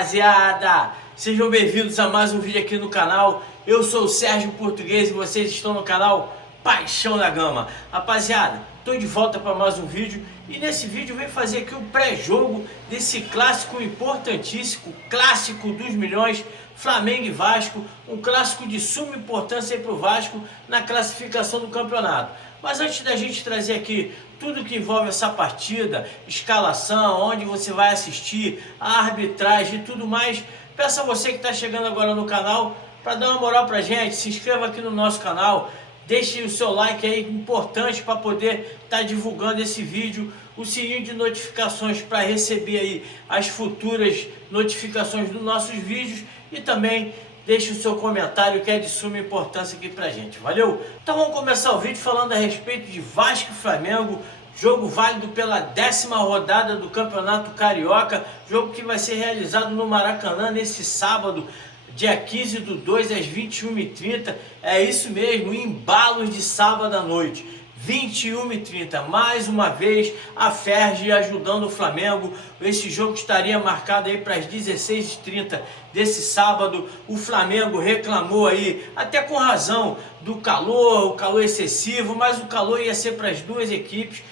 rapaziada, sejam bem-vindos a mais um vídeo aqui no canal. Eu sou o Sérgio Português e vocês estão no canal Paixão da Gama. Rapaziada, estou de volta para mais um vídeo e nesse vídeo eu venho fazer aqui o pré-jogo desse clássico importantíssimo, clássico dos milhões, Flamengo e Vasco, um clássico de suma importância para o Vasco na classificação do campeonato. Mas antes da gente trazer aqui tudo que envolve essa partida, escalação, onde você vai assistir, a arbitragem e tudo mais, peço a você que está chegando agora no canal para dar uma moral pra gente, se inscreva aqui no nosso canal, deixe o seu like aí, importante para poder estar divulgando esse vídeo, o sininho de notificações para receber aí as futuras notificações dos nossos vídeos e também deixe o seu comentário que é de suma importância aqui pra gente, valeu? Então vamos começar o vídeo falando a respeito de Vasco e Flamengo, jogo válido pela 10ª rodada do Campeonato Carioca, jogo que vai ser realizado no Maracanã nesse sábado, dia 15/2 às 21h30, é isso mesmo, embalos de sábado à noite. 21h30, mais uma vez a Ferg ajudando o Flamengo. Esse jogo estaria marcado aí para as 16h30 desse sábado. O Flamengo reclamou aí, até com razão, do calor, o calor excessivo, mas o calor ia ser para as duas equipes.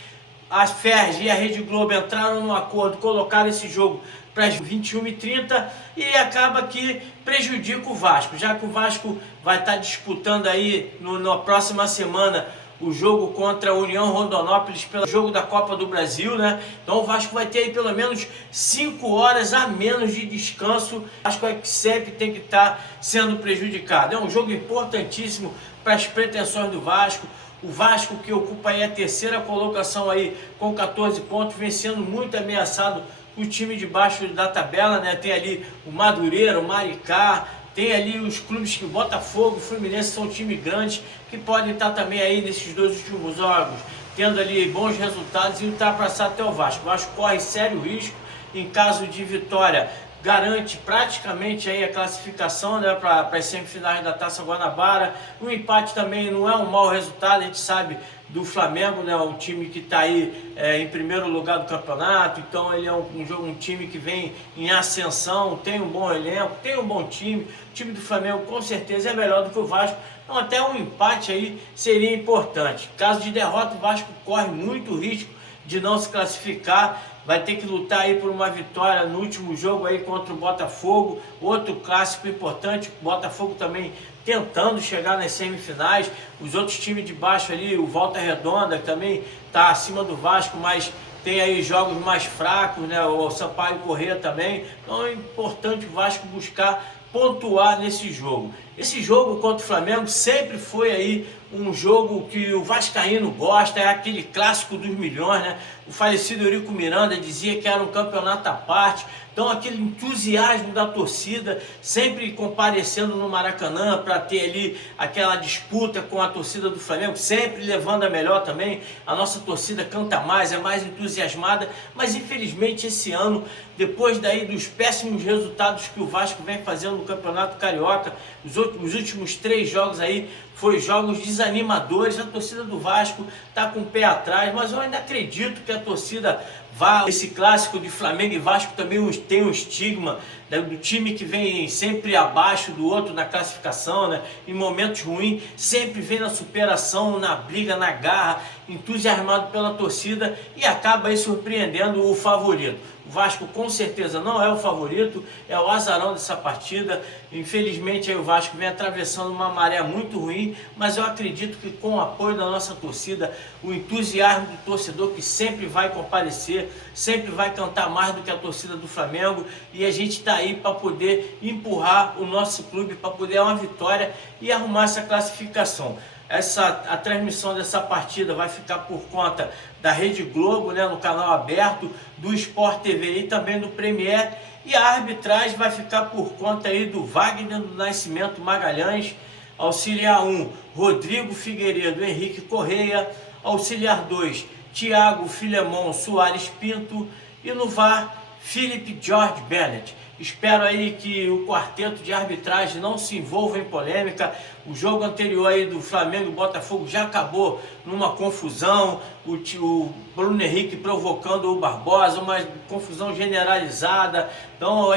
A Ferg e a Rede Globo entraram num acordo, colocaram esse jogo para as 21h30 e acaba que prejudica o Vasco, já que o Vasco vai estar disputando aí na próxima semana o jogo contra a União Rondonópolis pelo jogo da Copa do Brasil, né? Então o Vasco vai ter aí pelo menos 5 horas a menos de descanso. O Vasco é que sempre tem que estar sendo prejudicado. É um jogo importantíssimo para as pretensões do Vasco. O Vasco que ocupa aí a 3ª colocação aí com 14 pontos, vem sendo muito ameaçado o time de baixo da tabela, né? Tem ali o Madureira, o Maricá, tem ali os clubes que Botafogo, Fluminense são times grandes que podem estar também aí nesses dois últimos jogos, tendo ali bons resultados e ultrapassar até o Vasco. O Vasco corre sério risco, em caso de vitória, garante praticamente aí a classificação, né, para as semifinais da Taça Guanabara. O empate também não é um mau resultado, a gente sabe do Flamengo, né, um time que está aí em primeiro lugar do campeonato, então ele é um time que vem em ascensão, tem um bom elenco, tem um bom time. O time do Flamengo com certeza é melhor do que o Vasco, então até um empate aí seria importante. Caso de derrota, o Vasco corre muito risco de não se classificar, vai ter que lutar aí por uma vitória no último jogo aí contra o Botafogo, outro clássico importante. O Botafogo também tentando chegar nas semifinais, os outros times de baixo ali, o Volta Redonda que também está acima do Vasco, mas tem aí jogos mais fracos, né? O Sampaio Corrêa também, então é importante o Vasco buscar pontuar nesse jogo. Esse jogo contra o Flamengo sempre foi aí um jogo que o vascaíno gosta, é aquele clássico dos milhões, né? O falecido Eurico Miranda dizia que era um campeonato à parte, então aquele entusiasmo da torcida sempre comparecendo no Maracanã para ter ali aquela disputa com a torcida do Flamengo, sempre levando a melhor também. A nossa torcida canta mais, é mais entusiasmada, mas infelizmente esse ano, depois daí dos péssimos resultados que o Vasco vem fazendo no Campeonato Carioca, os últimos 3 jogos aí foi jogos desanimadores, a torcida do Vasco está com o pé atrás, mas eu ainda acredito que a torcida vá. Esse clássico de Flamengo e Vasco também tem um estigma, né, do time que vem sempre abaixo do outro na classificação, né, em momentos ruins, sempre vem na superação, na briga, na garra, entusiasmado pela torcida e acaba aí surpreendendo o favorito. O Vasco com certeza não é o favorito, é o azarão dessa partida. Infelizmente aí o Vasco vem atravessando uma maré muito ruim, mas eu acredito que com o apoio da nossa torcida, o entusiasmo do torcedor que sempre vai comparecer, sempre vai cantar mais do que a torcida do Flamengo, e a gente está aí para poder empurrar o nosso clube, para poder dar uma vitória e arrumar essa classificação. A transmissão dessa partida vai ficar por conta da Rede Globo, né, no canal aberto, do Sport TV e também do Premier, e a arbitragem vai ficar por conta aí do Wagner do Nascimento Magalhães, auxiliar 1, Rodrigo Figueiredo Henrique Correia, auxiliar 2, Thiago Filemon Soares Pinto, e no VAR, Felipe George Bennett. Espero aí que o quarteto de arbitragem não se envolva em polêmica. O jogo anterior aí do Flamengo e Botafogo já acabou numa confusão. O Bruno Henrique provocando o Barbosa, uma confusão generalizada. Então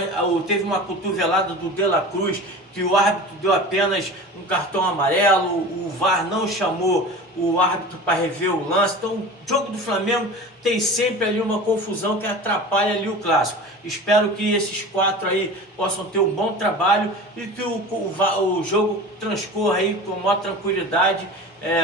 teve uma cotovelada do De La Cruz, que o árbitro deu apenas um cartão amarelo, o VAR não chamou o árbitro para rever o lance. Então o jogo do Flamengo tem sempre ali uma confusão que atrapalha ali o clássico. Espero que esses quatro aí possam ter um bom trabalho e que o jogo transcorra aí com maior tranquilidade,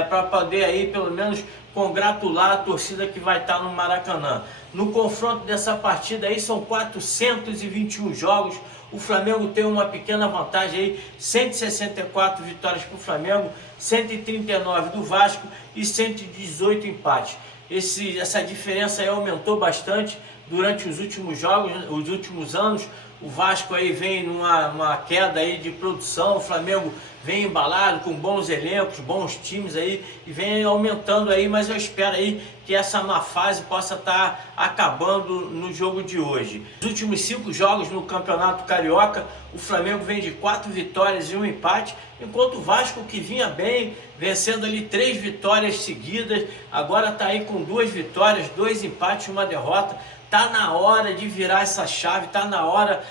para poder aí pelo menos congratular a torcida que vai estar no Maracanã. No confronto dessa partida aí são 421 jogos. O Flamengo tem uma pequena vantagem aí, 164 vitórias para o Flamengo, 139 do Vasco e 118 empates. Essa diferença aí aumentou bastante durante os últimos jogos, os últimos anos. O Vasco aí vem numa queda aí de produção, o Flamengo vem embalado com bons elencos, bons times aí e vem aumentando aí, mas eu espero aí que essa má fase possa estar acabando no jogo de hoje. Nos últimos 5 jogos no Campeonato Carioca, o Flamengo vem de 4 vitórias e 1 empate, enquanto o Vasco, que vinha bem, vencendo ali 3 vitórias seguidas, agora está aí com 2 vitórias, 2 empates e 1 derrota. Tá na hora de virar essa chave, tá na hora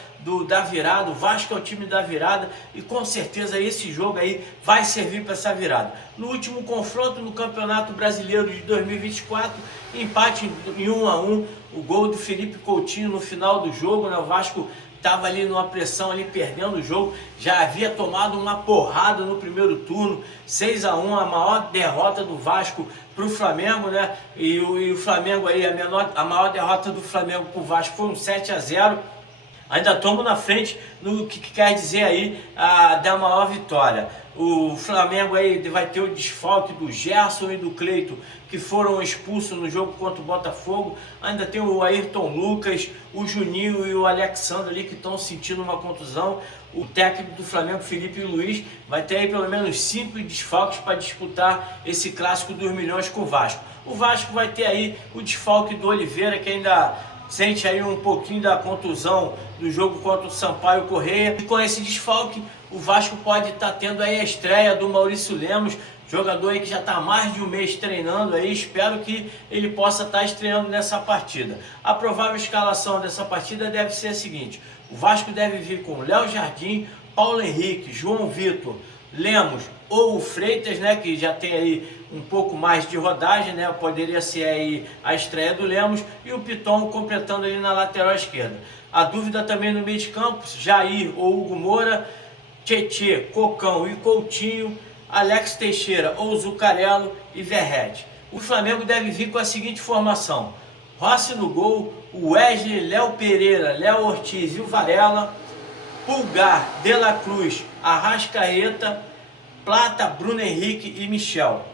da virada. O Vasco é o time da virada e com certeza esse jogo aí vai servir para essa virada. No último confronto no Campeonato Brasileiro de 2024, empate em 1-1, o gol do Felipe Coutinho no final do jogo, né? O Vasco estava ali numa pressão, ali perdendo o jogo, já havia tomado uma porrada no primeiro turno, 6-1, a maior derrota do Vasco para o Flamengo, né? E o Flamengo aí, a maior derrota do Flamengo para o Vasco foi um 7-0. Ainda estamos na frente no que quer dizer aí da maior vitória. O Flamengo aí vai ter o desfalque do Gerson e do Cleito, que foram expulsos no jogo contra o Botafogo. Ainda tem o Ayrton Lucas, o Juninho e o Alexandre ali que estão sentindo uma contusão. O técnico do Flamengo, Felipe Luiz, vai ter aí pelo menos 5 desfalques para disputar esse clássico dos milhões com o Vasco. O Vasco vai ter aí o desfalque do Oliveira, que ainda sente aí um pouquinho da contusão do jogo contra o Sampaio Corrêa. E com esse desfalque, o Vasco pode estar tendo aí a estreia do Maurício Lemos, jogador aí que já está há mais de um mês treinando aí. Espero que ele possa estar estreando nessa partida. A provável escalação dessa partida deve ser a seguinte: o Vasco deve vir com Léo Jardim, Paulo Henrique, João Vitor, Lemos ou o Freitas, né, que já tem aí um pouco mais de rodagem, né, poderia ser aí a estreia do Lemos, e o Piton completando ali na lateral esquerda. A dúvida também no meio de campo: Jair ou Hugo Moura, Tietê, Cocão e Coutinho, Alex Teixeira ou Zucarello e Verratti. O Flamengo deve vir com a seguinte formação: Rossi no gol, Wesley, Léo Pereira, Léo Ortiz e o Varela, Pulgar, De La Cruz, Arrascaeta, Plata, Bruno Henrique e Michel.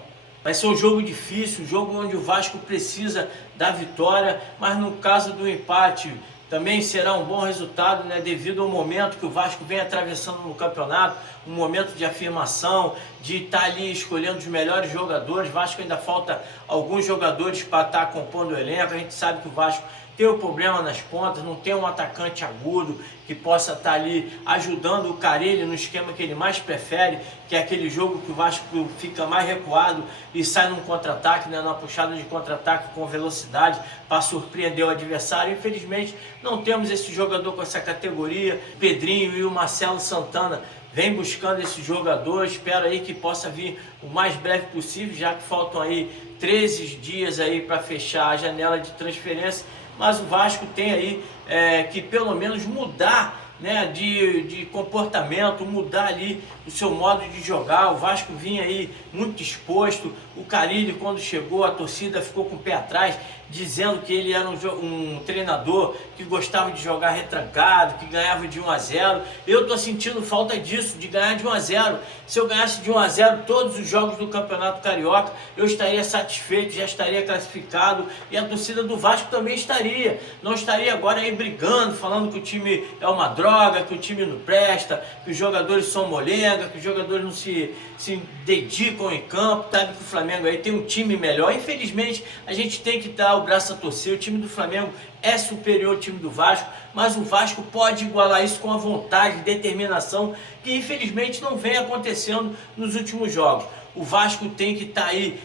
Vai ser um jogo difícil, um jogo onde o Vasco precisa da vitória, mas no caso do empate também será um bom resultado, né, devido ao momento que o Vasco vem atravessando no campeonato, um momento de afirmação, de estar ali escolhendo os melhores jogadores. O Vasco ainda falta alguns jogadores para estar compondo o elenco. A gente sabe que o Vasco tem o problema nas pontas, não tem um atacante agudo que possa estar ali ajudando o Carille no esquema que ele mais prefere, que é aquele jogo que o Vasco fica mais recuado e sai num contra-ataque, né, numa puxada de contra-ataque com velocidade para surpreender o adversário. Infelizmente não temos esse jogador com essa categoria. Pedrinho e o Marcelo Santana vem buscando esse jogador. Espero aí que possa vir o mais breve possível, já que faltam aí 13 dias aí para fechar a janela de transferência. Mas o Vasco tem aí que pelo menos mudar, né, de comportamento, mudar ali o seu modo de jogar. O Vasco vinha aí muito disposto. O Carille, quando chegou, a torcida ficou com o pé atrás, dizendo que ele era um treinador que gostava de jogar retrancado, que ganhava de 1-0. Eu tô sentindo falta disso, de ganhar de 1-0. Se eu ganhasse de 1-0 todos os jogos do Campeonato Carioca, eu estaria satisfeito, já estaria classificado, e a torcida do Vasco também estaria. Não estaria agora aí brigando, falando que o time é uma droga, que o time não presta, que os jogadores são molenga, que os jogadores não se dedicam em campo. Sabe que o Flamengo aí tem um time melhor. Infelizmente, a gente tem que dar o o braço a torcer. O time do Flamengo é superior ao time do Vasco, mas o Vasco pode igualar isso com a vontade, determinação, que infelizmente não vem acontecendo nos últimos jogos. O Vasco tem que estar aí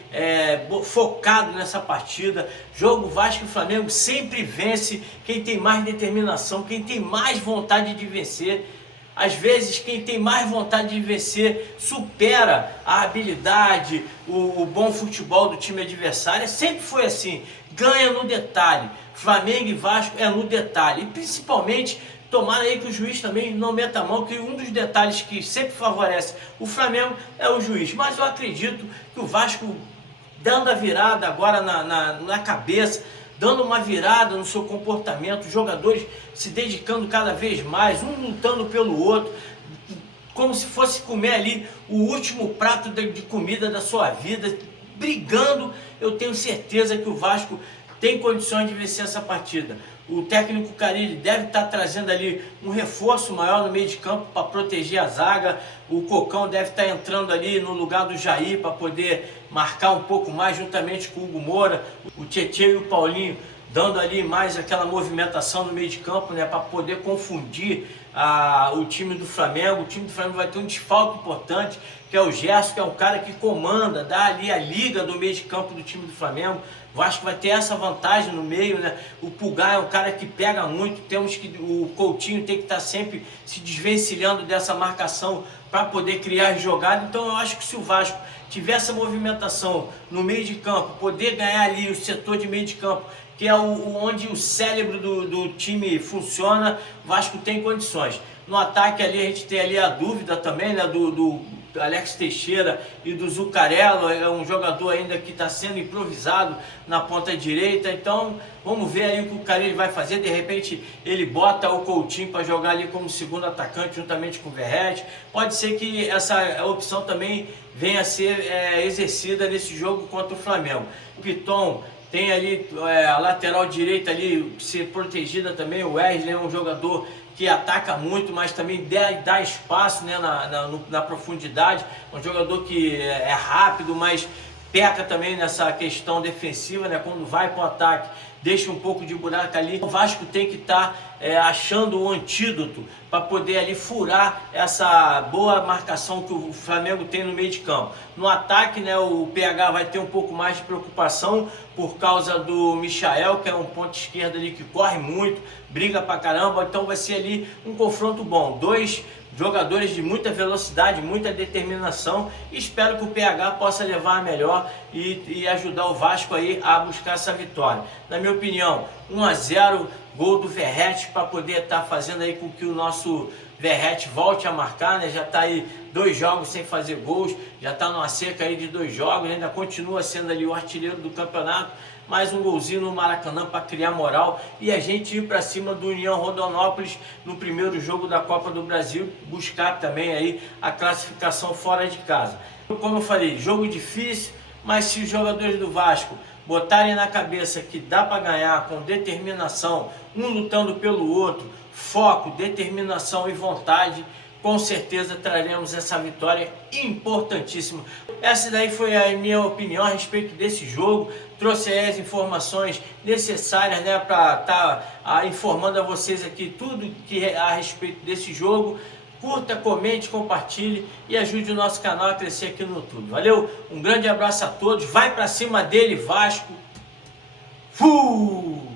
focado nessa partida. Jogo Vasco e Flamengo sempre vence quem tem mais determinação, quem tem mais vontade de vencer. Às vezes quem tem mais vontade de vencer supera a habilidade, o bom futebol do time adversário. Sempre foi assim, ganha no detalhe. Flamengo e Vasco é no detalhe. E principalmente, tomara aí que o juiz também não meta a mão, que um dos detalhes que sempre favorece o Flamengo é o juiz. Mas eu acredito que o Vasco, dando a virada agora na cabeça, dando uma virada no seu comportamento, os jogadores se dedicando cada vez mais, um lutando pelo outro, como se fosse comer ali o último prato de comida da sua vida, brigando. Eu tenho certeza que o Vasco tem condições de vencer essa partida. O técnico Carille deve estar trazendo ali um reforço maior no meio de campo para proteger a zaga. O Cocão deve estar entrando ali no lugar do Jair para poder marcar um pouco mais juntamente com o Hugo Moura. O Tietê e o Paulinho dando ali mais aquela movimentação no meio de campo, né, para poder confundir o time do Flamengo. O time do Flamengo vai ter um desfalque importante, que é o Gerson, que é um cara que comanda, dá ali a liga do meio de campo do time do Flamengo. O Vasco vai ter essa vantagem no meio, né? O Pulgar é um cara que pega muito, o Coutinho tem que estar sempre se desvencilhando dessa marcação para poder criar jogada. Então eu acho que se o Vasco tiver essa movimentação no meio de campo, poder ganhar ali o setor de meio de campo, que é onde o cérebro do time funciona, o Vasco tem condições. No ataque ali a gente tem ali a dúvida também, né, do Alex Teixeira e do Zuccarello. É um jogador ainda que está sendo improvisado na ponta direita. Então vamos ver aí o que o Carille vai fazer. De repente ele bota o Coutinho para jogar ali como segundo atacante juntamente com o Verratti. Pode ser que essa opção também venha a ser exercida nesse jogo contra o Flamengo. O Piton tem ali a lateral direita ali ser protegida também. O Wesley é um jogador que ataca muito, mas também dá espaço, né, na profundidade. Um jogador que é rápido, mas peca também nessa questão defensiva, né? Quando vai para o ataque, deixa um pouco de buraco ali. O Vasco tem que estar achando o antídoto para poder ali furar essa boa marcação que o Flamengo tem no meio de campo. No ataque, né, o PH vai ter um pouco mais de preocupação por causa do Michael, que é um ponto esquerdo ali que corre muito, briga pra caramba. Então vai ser ali um confronto bom. Dois jogadores de muita velocidade, muita determinação. Espero que o PH possa levar a melhor e ajudar o Vasco aí a buscar essa vitória. Na minha opinião, 1-0, gol do Verratti para poder estar fazendo aí com que o nosso Verratti volte a marcar, né? Já está aí 2 jogos sem fazer gols, já está numa seca aí de 2 jogos, ainda continua sendo ali o artilheiro do campeonato. Mais um golzinho no Maracanã para criar moral e a gente ir para cima do União Rondonópolis no primeiro jogo da Copa do Brasil, buscar também aí a classificação fora de casa. Como eu falei, jogo difícil, mas se os jogadores do Vasco botarem na cabeça que dá para ganhar com determinação, um lutando pelo outro, foco, determinação e vontade, com certeza traremos essa vitória importantíssima. Essa daí foi a minha opinião a respeito desse jogo. Trouxe aí as informações necessárias, né, para estar informando a vocês aqui tudo que é a respeito desse jogo. Curta, comente, compartilhe e ajude o nosso canal a crescer aqui no YouTube. Valeu? Um grande abraço a todos. Vai para cima dele, Vasco. Fui!